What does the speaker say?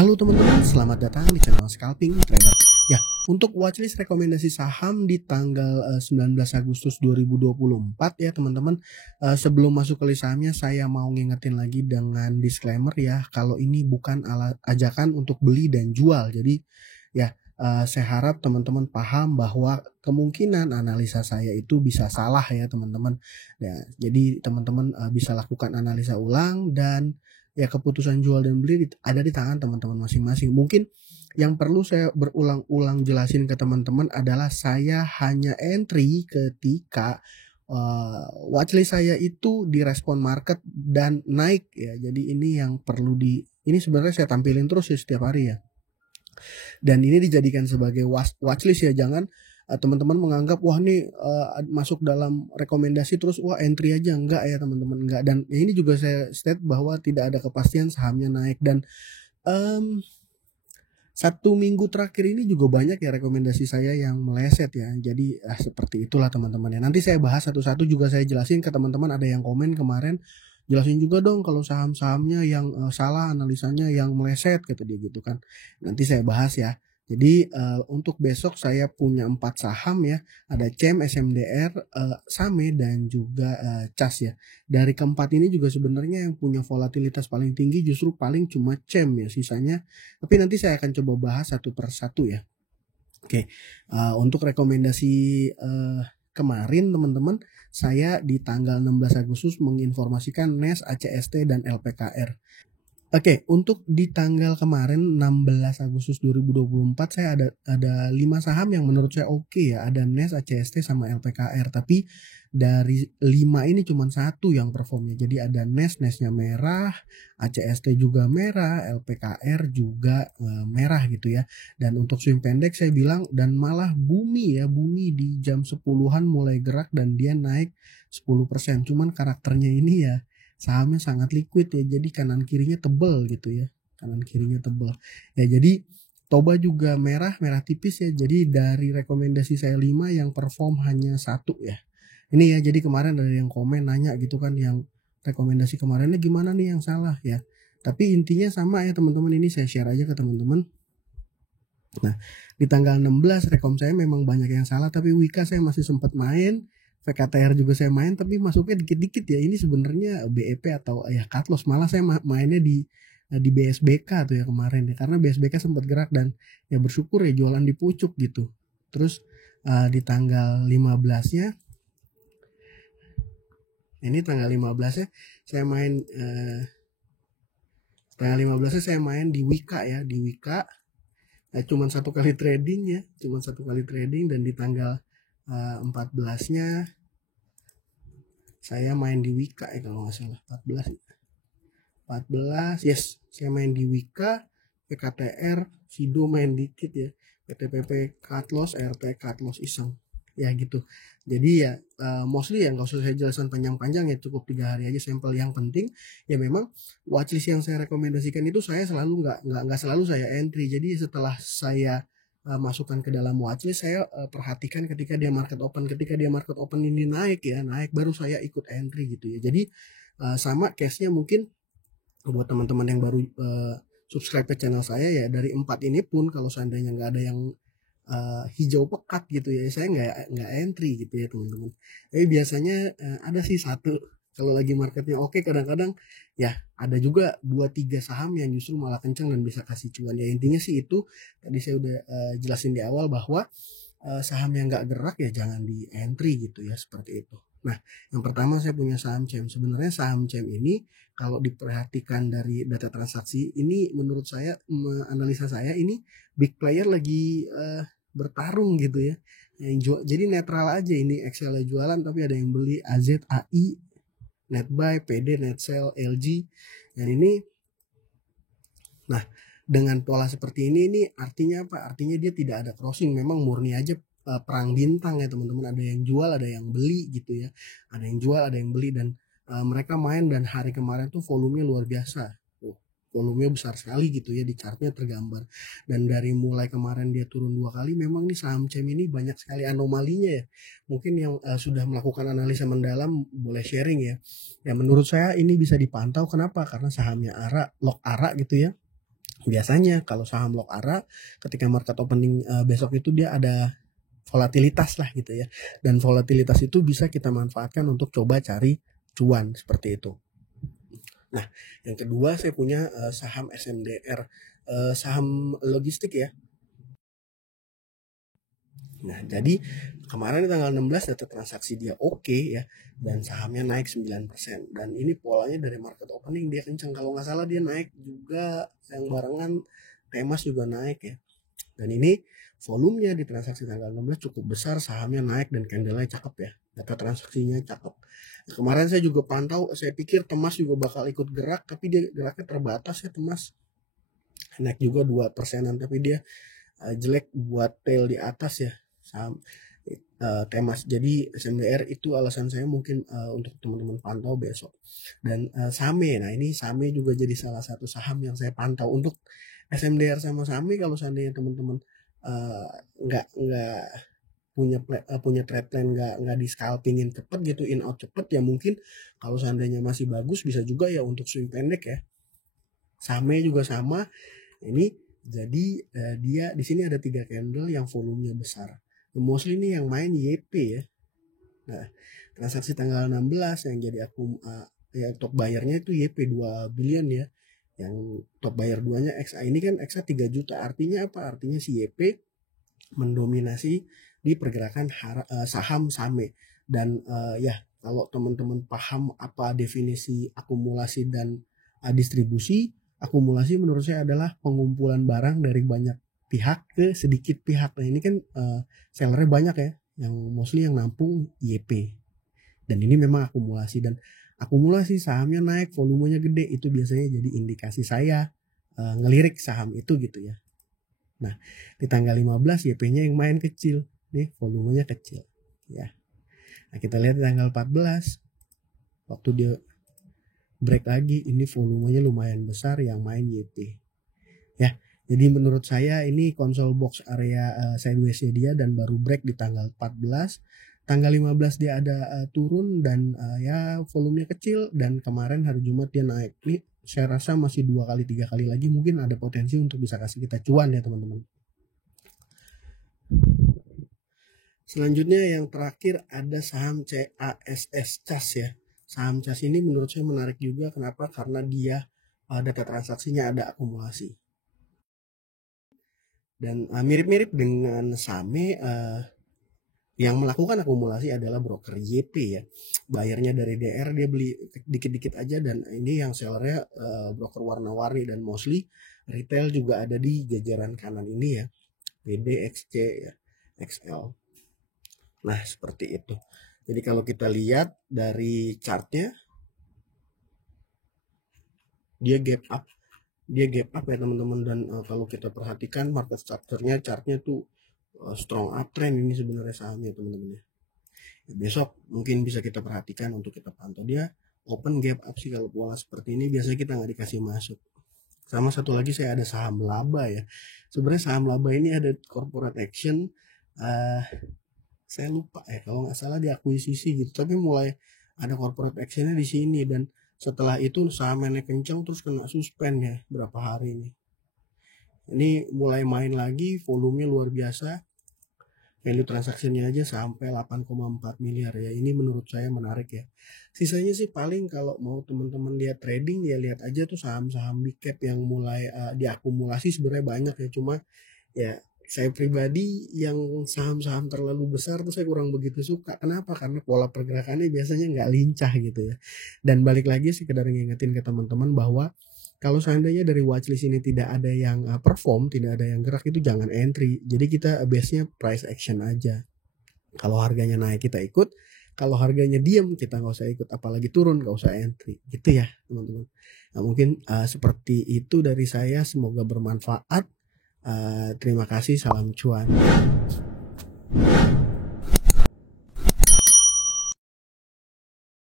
Halo teman-teman, selamat datang di channel Scalping Trader. Ya, untuk watchlist rekomendasi saham di tanggal 19 Agustus 2024 ya teman-teman. Sebelum masuk ke list sahamnya, saya mau ngingetin lagi dengan disclaimer ya, kalau ini bukan ajakan untuk beli dan jual. Jadi ya, saya harap teman-teman paham bahwa kemungkinan analisa saya itu bisa salah ya teman-teman. Ya, jadi teman-teman bisa lakukan analisa ulang dan ya keputusan jual dan beli ada di tangan teman-teman masing-masing. Mungkin yang perlu saya berulang-ulang jelasin ke teman-teman adalah saya hanya entry ketika watchlist saya itu direspon market dan naik ya. Jadi ini yang perlu ini sebenarnya saya tampilin terus ya setiap hari ya. Dan ini dijadikan sebagai watchlist ya, jangan teman-teman menganggap wah ini masuk dalam rekomendasi terus wah entry aja, enggak ya teman-teman, enggak. Dan ini juga saya state bahwa tidak ada kepastian sahamnya naik. Dan 1 minggu terakhir ini juga banyak ya rekomendasi saya yang meleset ya. Jadi seperti itulah teman-teman ya. Nanti saya bahas satu-satu, juga saya jelasin ke teman-teman. Ada yang komen kemarin, jelasin juga dong kalau saham-sahamnya yang salah analisanya, yang meleset kata dia gitu kan. Nanti saya bahas ya. Jadi untuk besok saya punya 4 saham ya. Ada CEM, SMDR, SAME dan juga CAS ya. Dari keempat ini juga sebenarnya yang punya volatilitas paling tinggi justru paling cuma CEM ya, sisanya. Tapi nanti saya akan coba bahas satu per satu ya. Oke, untuk rekomendasi kemarin teman-teman, saya di tanggal 16 Agustus menginformasikan NES, ACST dan LPKR. Oke, untuk di tanggal kemarin 16 Agustus 2024 saya ada 5 saham yang menurut saya oke ya. Ada NES, ACST sama LPKR. Tapi dari 5 ini cuma satu yang performnya. Jadi ada NES-nya merah, ACST juga merah, LPKR juga merah gitu ya. Dan untuk swing pendek saya bilang, dan malah Bumi di jam 10-an mulai gerak dan dia naik 10%. Cuman karakternya ini ya, sahamnya sangat liquid ya, jadi kanan kirinya tebel gitu ya, kanan kirinya tebel ya. Jadi Toba juga merah tipis ya. Jadi dari rekomendasi saya 5 yang perform hanya 1 ya ini ya. Jadi kemarin ada yang komen nanya gitu kan, yang rekomendasi kemarinnya gimana nih yang salah ya. Tapi intinya sama ya teman-teman, ini saya share aja ke teman-teman. Nah, di tanggal 16 rekom saya memang banyak yang salah, tapi Wika saya masih sempat main, VKTR juga saya main, tapi masuknya dikit-dikit ya. Ini sebenarnya BEP atau ya cut loss. Malah saya mainnya di BSBK tuh ya kemarin ya, karena BSBK sempat gerak dan ya bersyukur ya jualan di pucuk gitu. Terus di tanggal 15-nya, ini tanggal 15-nya saya main tanggal 15-nya saya main di Wika ya, di Wika. Cuman 1 kali trading ya, cuman 1 kali trading. Dan di tanggal 14-nya saya main di Wika ya kalau nggak salah, 14 yes, saya main di Wika, PKTR, Sido main dikit ya, PTPP cut loss, RP cut loss iseng ya gitu. Jadi ya mostly ya nggak usah saya jelaskan panjang-panjang ya, cukup 3 hari aja sampel. Yang penting ya memang watchlist yang saya rekomendasikan itu saya selalu nggak selalu saya entry. Jadi setelah saya masukkan ke dalam watchlist, saya perhatikan ketika dia market open. Ketika dia market open ini naik baru saya ikut entry gitu ya. Jadi sama case-nya mungkin buat teman-teman yang baru subscribe ke channel saya ya. Dari 4 ini pun kalau seandainya nggak ada yang hijau pekat gitu ya, saya nggak entry gitu ya teman-teman. Tapi biasanya ada sih satu, kalau lagi marketnya oke, kadang-kadang ya ada juga 2-3 saham yang justru malah kenceng dan bisa kasih cuan ya. Intinya sih itu tadi saya udah jelasin di awal bahwa saham yang nggak gerak ya jangan di entry gitu ya, seperti itu. Nah, yang pertama saya punya saham CEM. Sebenarnya saham CEM ini kalau diperhatikan dari data transaksi ini, menurut saya, analisa saya ini big player lagi bertarung gitu ya. Yang jual, jadi netral aja ini. Excel jualan tapi ada yang beli, AZ, AI, net buy, PD, net sell, LG. Dan ini, nah dengan pola seperti ini artinya apa? Artinya dia tidak ada crossing, memang murni aja perang bintang ya teman-teman. Ada yang jual, ada yang beli gitu ya. Ada yang jual, ada yang beli, dan mereka main. Dan hari kemarin tuh volumenya luar biasa. Volumenya besar sekali gitu ya, di chartnya tergambar. Dan dari mulai kemarin dia turun 2 kali, memang nih saham CEM ini banyak sekali anomalinya ya. Mungkin yang sudah melakukan analisa mendalam boleh sharing ya. Ya menurut saya ini bisa dipantau. Kenapa? Karena sahamnya ARA, log ARA gitu ya. Biasanya kalau saham Lokara ketika market opening besok itu dia ada volatilitas lah gitu ya. Dan volatilitas itu bisa kita manfaatkan untuk coba cari cuan seperti itu. Nah, yang kedua saya punya saham SMDR, saham logistik ya. Nah, jadi kemarin tanggal 16 data transaksi dia oke ya, dan sahamnya naik 9%. Dan ini polanya dari market opening dia kencang. Kalau nggak salah dia naik juga, yang barengan Temas juga naik ya. Dan ini volumenya di transaksi tanggal 16 cukup besar, sahamnya naik dan candlenya cakep ya. Data transaksinya cakep. Nah, kemarin saya juga pantau, saya pikir Temas juga bakal ikut gerak, tapi dia geraknya terbatas ya Temas. Naik juga 2%-an, tapi dia jelek buat tail di atas ya saham Temas. Jadi SMDR itu alasan saya mungkin untuk teman-teman pantau besok. Dan Same, nah ini Same juga jadi salah satu saham yang saya pantau. Untuk SMDR sama Same, kalau seandainya teman-teman nggak punya trade plan, nggak di scalpingin cepet gitu, in out cepet ya, mungkin kalau seandainya masih bagus bisa juga ya untuk swing pendek ya. Same juga sama ini. Jadi dia di sini ada 3 candle yang volumenya besar. Mostly ini yang main YP ya. Nah, transaksi tanggal 16 yang jadi ya top bayarnya itu YP 2 billion ya. Yang top bayar 2-nya XA. Ini kan XA 3 juta. Artinya apa? Artinya si YP mendominasi di pergerakan saham Same. Dan ya, kalau teman-teman paham apa definisi akumulasi dan distribusi, akumulasi menurut saya adalah pengumpulan barang dari banyak pihak ke sedikit pihak. Nah, ini kan sellernya banyak ya, yang mostly yang nampung YP. Dan ini memang akumulasi, dan akumulasi sahamnya naik, volumenya gede, itu biasanya jadi indikasi saya ngelirik saham itu gitu ya. Nah, di tanggal 15 YP-nya yang main kecil, nih volumenya kecil ya. Nah, kita lihat di tanggal 14 waktu dia break lagi, ini volumenya lumayan besar yang main YP ya. Jadi menurut saya ini console box area sideways dia, dan baru break di tanggal 14. Tanggal 15 dia ada turun dan ya volumenya kecil, dan kemarin hari Jumat dia naik. Ini saya rasa masih 2 kali 3 kali lagi mungkin ada potensi untuk bisa kasih kita cuan ya teman-teman. Selanjutnya yang terakhir ada saham CASS, CAS ya. Saham CAS ini menurut saya menarik juga. Kenapa? Karena dia data transaksinya ada akumulasi. Dan mirip-mirip dengan Same, yang melakukan akumulasi adalah broker YP ya. Bayarnya dari DR, dia beli dikit-dikit aja, dan ini yang sellernya broker warna-warni, dan mostly retail juga ada di jajaran kanan ini ya. PD, XC ya, XL. Nah, seperti itu. Jadi kalau kita lihat dari chartnya, dia gap up ya teman-teman. Dan kalau kita perhatikan market structure-nya, chartnya tuh strong uptrend ini sebenarnya sahamnya teman-teman ya. Besok mungkin bisa kita perhatikan untuk kita pantau. Dia open gap up sih. Kalau pola seperti ini biasanya kita nggak dikasih masuk. Sama satu lagi saya ada saham laba ya. Sebenarnya saham laba ini ada corporate action, saya lupa ya, kalau nggak salah diakuisisi gitu, tapi mulai ada corporate actionnya di sini. Dan setelah itu sahamnya kencang terus kena suspend ya berapa hari ini. Ini mulai main lagi, volumenya luar biasa, value transaksinya aja sampai 8,4 miliar ya. Ini menurut saya menarik ya. Sisanya sih paling kalau mau teman-teman lihat trading ya, lihat aja tuh saham-saham big cap yang mulai diakumulasi sebenarnya banyak ya. Cuma ya saya pribadi yang saham-saham terlalu besar tuh saya kurang begitu suka. Kenapa? Karena pola pergerakannya biasanya nggak lincah gitu ya. Dan balik lagi sekedar ngingetin ke teman-teman bahwa kalau seandainya dari watchlist ini tidak ada yang perform, tidak ada yang gerak, itu jangan entry. Jadi kita base-nya price action aja. Kalau harganya naik kita ikut, kalau harganya diam kita nggak usah ikut, apalagi turun nggak usah entry. Gitu ya teman-teman. Nah, mungkin seperti itu dari saya, semoga bermanfaat. Terima kasih, salam cuan.